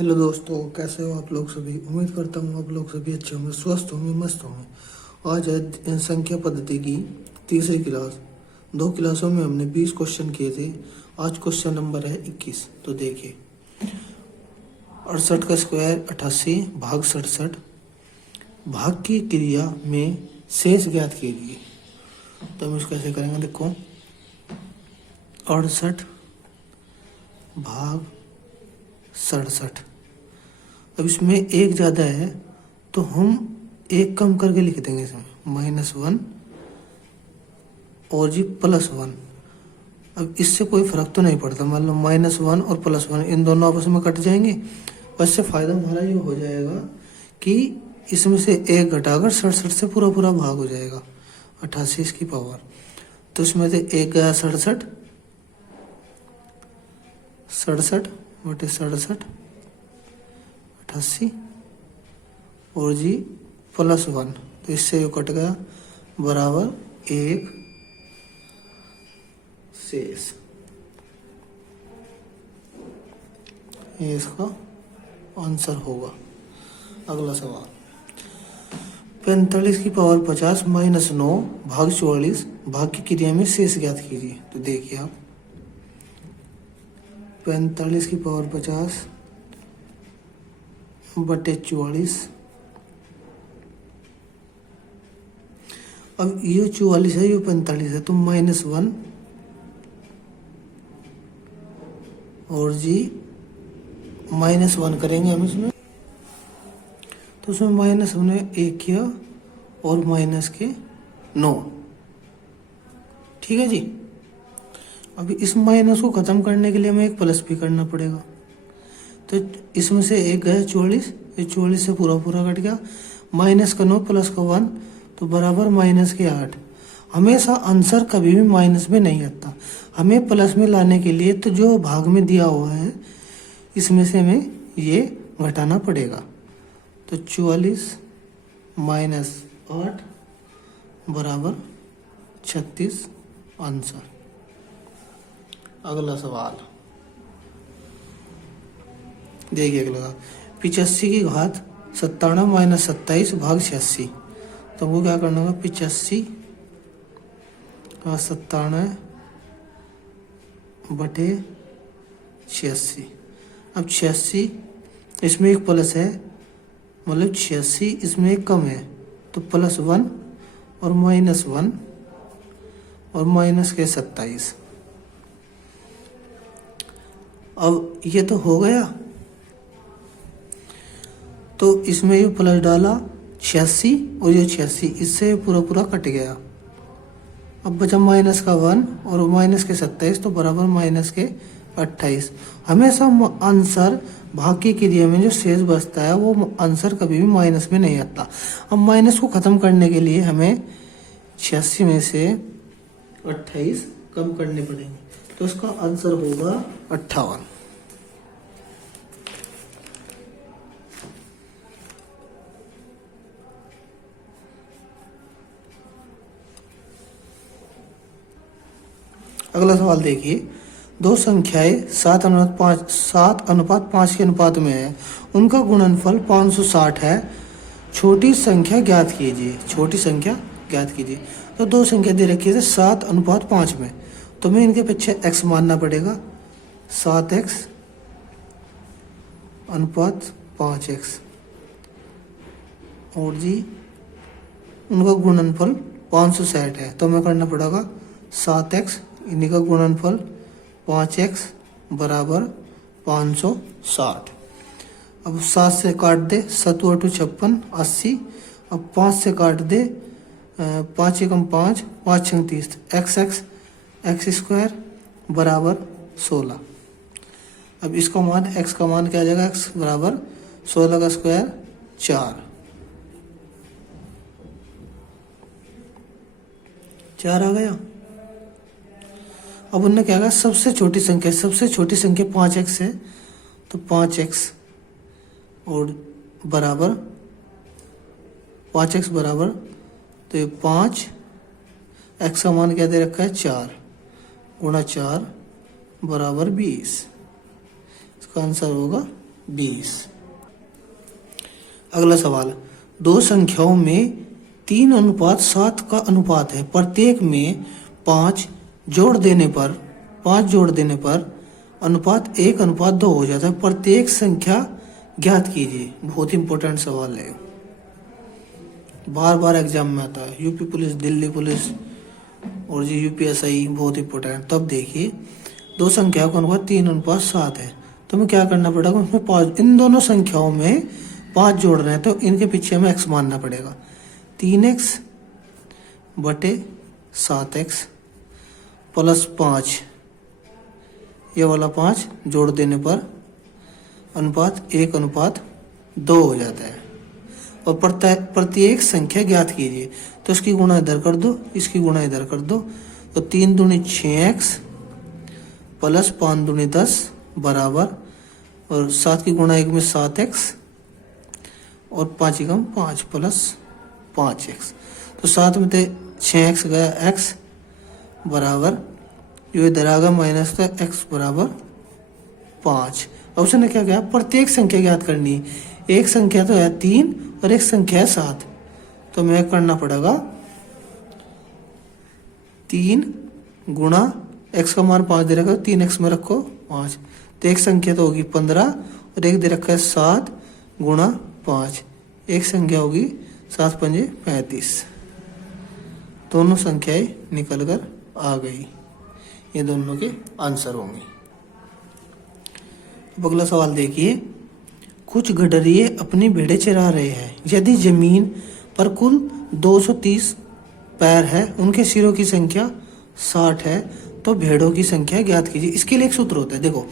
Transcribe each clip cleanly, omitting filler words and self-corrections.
Hello दोस्तों, कैसे हो आप लोग सभी। उम्मीद करता हूँ आप लोग सभी अच्छे होंगे, स्वस्थ होंगे, मस्त होंगे। आज है संख्या पद्धति की तीसरी क्लास। 2 क्लासों में हमने 20 क्वेश्चन किए थे। आज क्वेश्चन नंबर है 21। तो देखिए, 68 का स्क्वायर 88 भाग 67 भाग की क्रिया में शेष ज्ञात कीजिए। तो हम इसको कैसे करेंगे, देखो 68 भाग 67। अब इसमें एक ज़्यादा है तो हम एक कम करके लिख देंगे इसमें -1 और जी +1। अब इससे कोई फर्क तो नहीं पड़ता, मान लो -1 और +1 इन दोनों आपस में कट जाएंगे। उससे फ़ायदा हमारा ये हो जाएगा कि इसमें से एक घटाकर 67 से पूरा पूरा भाग हो जाएगा 88 इसकी पावर। तो इसमें से एक गया 67 बटे 67 88 और जी +1, तो इससे ये कट गया बराबर 1 शेष। ये इसका आंसर होगा। अगला सवाल, 45 की पावर 50 -9 भाग 44 भाग की क्रिया में शेष ज्ञात कीजिए। तो देखिए आप 45 की पावर 50 बटे 44। अब ये 44 है, ये 45 है, तो -1 और जी -1 करेंगे हम इसमें। तो उसमें माइनस हमने 1 किया और -9। ठीक है जी। अभी इस माइनस को ख़त्म करने के लिए हमें एक प्लस भी करना पड़ेगा। तो इसमें से एक गया 44, ये 44 से पूरा पूरा कट गया। -9 + 1 तो बराबर -8। हमेशा आंसर कभी भी माइनस में नहीं आता, हमें प्लस में लाने के लिए तो जो भाग में दिया हुआ है इसमें से हमें ये घटाना पड़ेगा। तो 44 - 8 बराबर 36 आंसर। अगला सवाल देखिए, अगला 85 की घात 97 - 27 भाग 86। तो हमको क्या करना होगा, 85 का 97 बटे 86। अब 86 इसमें एक प्लस है, मतलब 86 इसमें एक कम है, तो +1 और -1 और माइनस के 27। अब ये तो हो गया, तो इसमें ये प्लस डाला 86 और ये 86, इससे पूरा पूरा कट गया। अब बचा -1 और -27, तो बराबर -28। हमेशा आंसर भाग की क्रिया में जो शेष बचता है वो आंसर कभी भी माइनस में नहीं आता। अब माइनस को ख़त्म करने के लिए हमें 86 में से 28 कम करने पड़ेंगे, तो इसका आंसर होगा 58। अगला सवाल देखिए, दो संख्याएं 7:5 के अनुपात में है, उनका गुणनफल 560 है। छोटी संख्या ज्ञात कीजिए। छोटी संख्या ज्ञात कीजिए। तो दो संख्या दे रखी है 7:5 में, तो मैं इनके पीछे x मानना पड़ेगा। 7x अनुपात 5x और जी उनका गुणनफल 560 है, तो मैं करना पड़ेगा 7x इन्हीं का गुणनफल 5x बराबर 560। अब 7 से काट दे, 7 × 2 = 56 80। अब 5 से काट दे, 5 × 5 5 × 30 x² बराबर 16। अब इसका मान x का मान क्या आ जाएगा, x बराबर 16 का स्क्वायर 4 आ गया। अब उन्होंने क्या कहा, सबसे छोटी संख्या 5x है, तो 5x और बराबर 5x बराबर, तो ये 5 x का मान क्या दे रखा है 4 × 4 बराबर 20। इसका आंसर होगा 20। अगला सवाल, दो संख्याओं में 3:7 का अनुपात है, प्रत्येक में 5 जोड़ देने पर अनुपात 1:2 हो जाता है, प्रत्येक संख्या ज्ञात कीजिए। बहुत इंपॉर्टेंट सवाल है, बार बार एग्जाम में आता है, यूपी पुलिस, दिल्ली पुलिस और जी यूपीएसआई, बहुत इंपॉर्टेंट। तब देखिए, दो संख्याओं का अनुपात 3:7 है, तो हमें क्या करना पड़ेगा, उसमें 5, इन दोनों संख्याओं में 5 जोड़ रहे हैं तो इनके पीछे हमें x मानना पड़ेगा। 3x बटे 7x प्लस 5, ये वाला 5 जोड़ देने पर अनुपात 1:2 हो जाता है। और प्रत्येक संख्या ज्ञात कीजिए, तो इसकी गुणा इधर कर दो, इसकी गुणा इधर कर दो, तो 3 दूनी 6x प्लस 5 दूनी 10 बराबर, और 7 की गुणा 1 में 7x और 5 एकम 5 प्लस 5x, तो 7 में थे 6x गया x बराबर, जो इधर आ गया माइनस का x बराबर 5। अब उसने क्या किया, प्रत्येक संख्या ज्ञात करनी है। एक संख्या तो है 3 और एक संख्या है 7, तो मैं करना पड़ेगा 3 गुणा x का मान 5 दे रखा है, 3x में रखो 5, तो एक संख्या तो होगी 15 और एक दे रखा है 7 गुणा 5, एक संख्या होगी 7 पंजे 35। दोनों संख्याएं निकल कर आ गई, ये दोनों के आंसर होंगे। अब अगला सवाल देखिए, कुछ गडरिये अपनी भेड़ें चरा रहे हैं, यदि जमीन पर कुल 230 पैर है, उनके सिरों की संख्या 60 है, तो भेड़ों की संख्या ज्ञात कीजिए। इसके लिए एक सूत्र होता है, देखो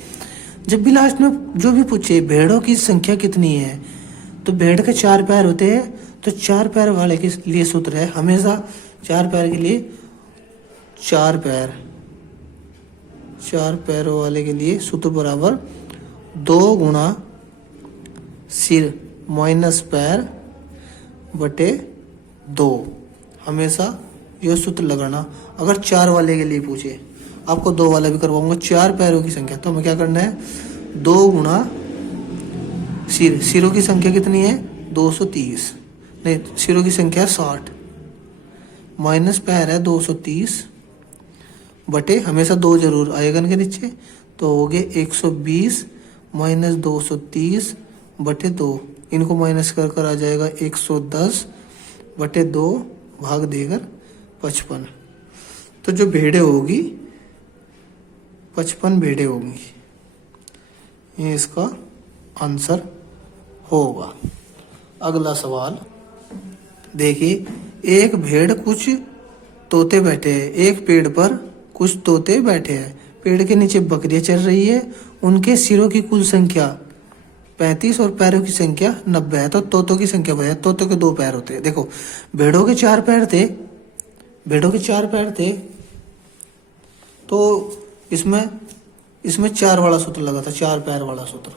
जब भी लास्ट में जो भी पूछे भेड़ों की संख्या कितनी है, तो भेड़ के 4 पैर होते हैं, तो 4 पैर वाले के लिए सूत्र है हमेशा 4 पैर के लिए 4 पैरों वाले के लिए सूत्र बराबर 2 गुणा सिर माइनस पैर बटे 2, हमेशा यह सूत्र लगाना। अगर 4 वाले के लिए पूछे, आपको 2 वाला भी करवाऊंगा, 4 पैरों की संख्या, तो हमें क्या करना है 2 गुणा सिरों की संख्या कितनी है 230, नहीं सिरों की संख्या 60 माइनस पैर है 230 बटे, हमेशा 2 जरूर आएगा इनके नीचे, तो हो गए 120 माइनस 230 बटे 2, इनको माइनस कर कर आ जाएगा 110 बटे 2 भाग देकर 55, तो जो भेड़ें होगी 55 भेड़ें होंगी, ये इसका आंसर होगा। अगला सवाल देखिए, एक भेड़ कुछ तोते बैठे हैं, एक पेड़ पर कुछ तोते बैठे हैं, पेड़ के नीचे बकरियां चल रही है, उनके सिरों की कुल संख्या 35 और पैरों की संख्या 90 है, तो तोतों की संख्या बताए। तोतों के 2 पैर होते हैं, देखो भेड़ों के 4 पैर थे, तो इसमें 4 वाला सूत्र लगा था, 4 पैर वाला सूत्र,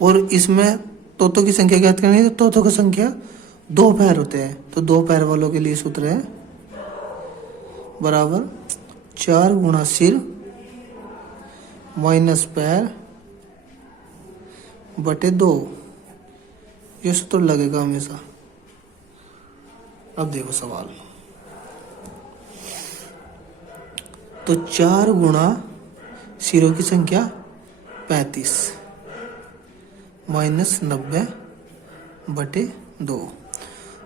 और इसमें तोतों की संख्या ज्ञात करनी है, तो तोतों की संख्या 2 पैर होते हैं, तो 2 पैर वालों के लिए सूत्र है बराबर 4 गुणा सिर माइनस पैर बटे 2, ये सूत्र लगेगा हमेशा। अब देखो सवाल, तो 4 गुणा सिरों की संख्या 35 माइनस 90 बटे 2,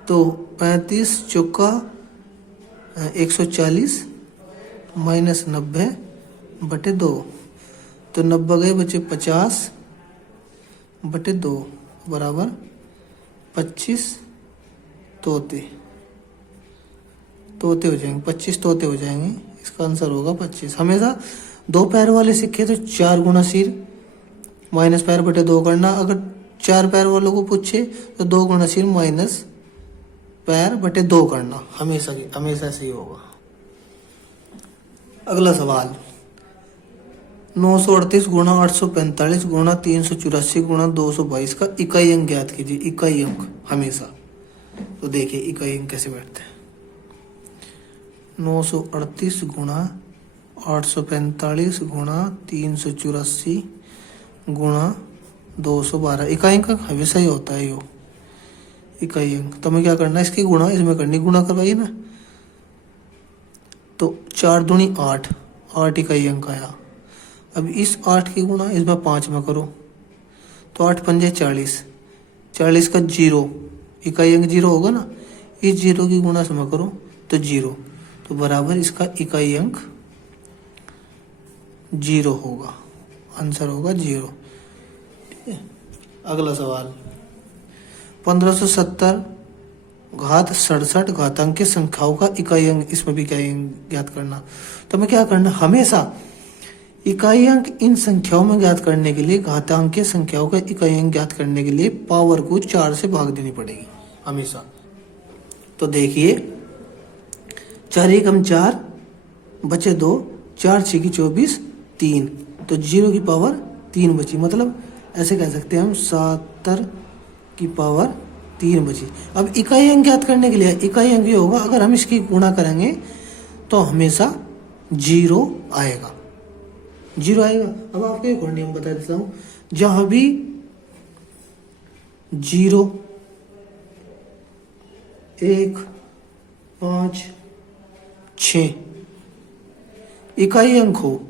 तो 35 चौका 140 माइनस 90 बटे 2, तो 90 गए बचे 50 बटे 2 बराबर 25 तोते हो जाएंगे, 25 तोते हो जाएंगे, इसका आंसर होगा 25। हमेशा 2 पैर वाले सिक्के तो 4 गुणा सिर माइनस पैर बटे 2 करना, अगर 4 पैर वालों को पूछे तो 2 गुणा सिर माइनस पैर बटे 2 करना, हमेशा सही होगा। अगला सवाल, 938 गुणा 845 गुणा 384 गुणा 222 का इकाई अंक ज्ञात कीजिए। इकाई अंक हमेशा, तो देखिए इकाई अंक कैसे बैठते हैं। 938 गुणा 845 गुणा 384 गुणा 212 इकाई अंक हमेशा ही होता है यो इकाई अंक। तो हमें क्या करना है, इसकी गुणा इसमें करनी, गुणा करवाइए ना। तो 4 दूनी 8, 8 इकाई अंक आया। अब इस 8 की गुणा इसमें 5 में करो तो 8 पंजे 40, 40 का 0 इकाई अंक 0 होगा ना, इस 0 की गुणा इसमें करो तो 0, तो बराबर इसका इकाई अंक 0 होगा, आंसर होगा 0। ठीक है, अगला सवाल 1570 घात 67 घातांक संख्याओं का इकाई अंक, इसमें भी इकाई अंक ज्ञात करना। तो हमें क्या करना, हमेशा इकाई अंक इन संख्याओं में ज्ञात करने के लिए, घातांक संख्याओं का इकाई अंक ज्ञात करने के लिए पावर को 4 से भाग देनी पड़ेगी हमेशा। तो देखिए 4 एकम 4 बचे 2, 4 6 की 24 3, तो 0 की पावर 3 बची, मतलब ऐसे कह सकते हैं हम 70 की पावर 3 बची। अब इकाई अंक ज्ञात करने के लिए इकाई अंक ये होगा, अगर हम इसकी गुणा करेंगे तो हमेशा 0 आएगा, 0 आएगा। अब आपको एक और नियम बता देता हूं, जहां भी 0 1 5 6 इकाई अंक हो,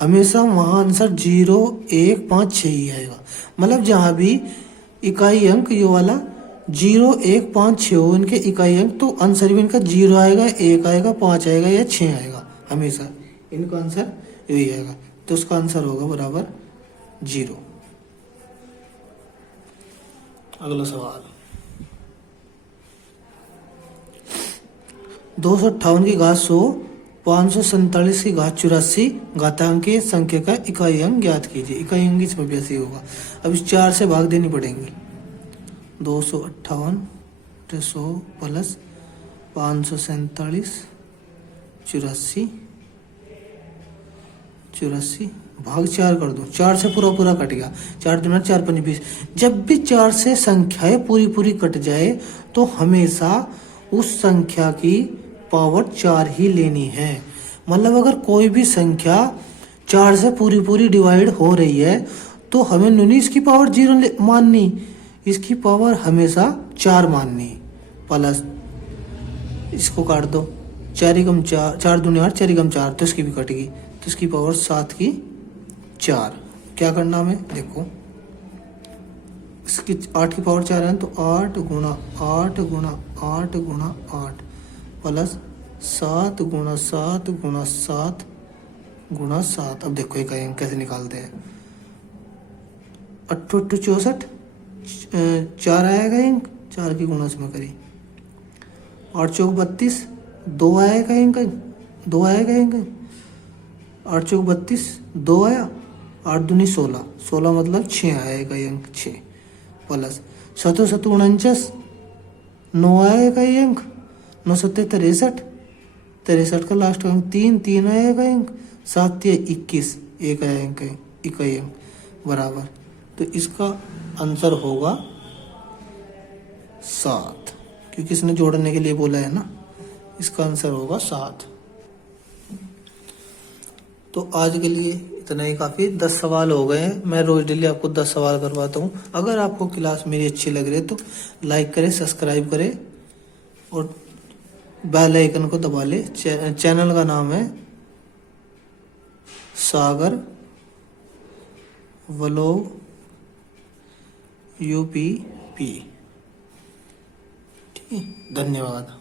हमेशा वहां आंसर 0 1 5 6 ही आएगा। मतलब जहां भी इकाई अंक ये वाला 0 1 5 6 हो इनके इकाई अंक, तो आंसर भी इनका 0 आएगा, 1 आएगा, 5 आएगा या 6 आएगा, हमेशा इनका आंसर यही आएगा। तो उसका आंसर होगा बराबर 0। अगला सवाल 258 की घात 100, 547 की घात 84 घातांक संख्या का इकाई अंक ज्ञात कीजिए। इकाई अंक इसमें भी ऐसे ही होगा। अब इस 4 से भाग देनी पड़ेंगी, 258 100 प्लस 547 84 भाग 4 कर दो, 4 से पूरा पूरा कट गया, 4 दूना 4 पंजे 20। जब भी 4 से संख्याएं पूरी पूरी कट जाए तो हमेशा उस संख्या की पावर 4 ही लेनी है। मतलब अगर कोई भी संख्या 4 से पूरी पूरी डिवाइड हो रही है तो हमें नहीं इसकी पावर 0 माननी, इसकी पावर हमेशा 4 माननी। प्लस इसको काट दो, 4 एकम 4, 4 दूनी 8, 4 एकम 4, तो इसकी भी कट गई, तो इसकी पावर 7 की 4। क्या करना हमें, देखो इसकी 8 की पावर 4 है तो 8 गुणा 8 गुणा 8 गुणा 8 प्लस 7 गुणा 7 गुणा 7 गुणा 7। अब देखो इकाई अंक कैसे निकालते हैं, 8 8 64 4 आएगा अंक, 4 की गुणा इसमें करी, 8 चौक 32 2 आएगा अंक, 2 आएगा अंक, 8 चौक 32 2 आया, 8 दूनी 16, 16 मतलब 6 आएगा अंक 6 प्लस 7 7 49 9 आएगा अंक, 9 7 63 63 का लास्ट अंक 3 3 आएगा अंक, 7 3 21 1 आया अंक इकाई अंक बराबर। तो इसका आंसर होगा 7, क्योंकि इसने जोड़ने के लिए बोला है ना, इसका आंसर होगा 7। तो आज के लिए इतना ही काफ़ी, 10 सवाल हो गए हैं। मैं रोज डेली आपको 10 सवाल करवाता हूँ। अगर आपको क्लास मेरी अच्छी लग रही है तो लाइक करें, सब्सक्राइब करें और बेल आइकन को दबा ले। चैनल का नाम है सागर व्लॉग UP। ठीक है, धन्यवाद।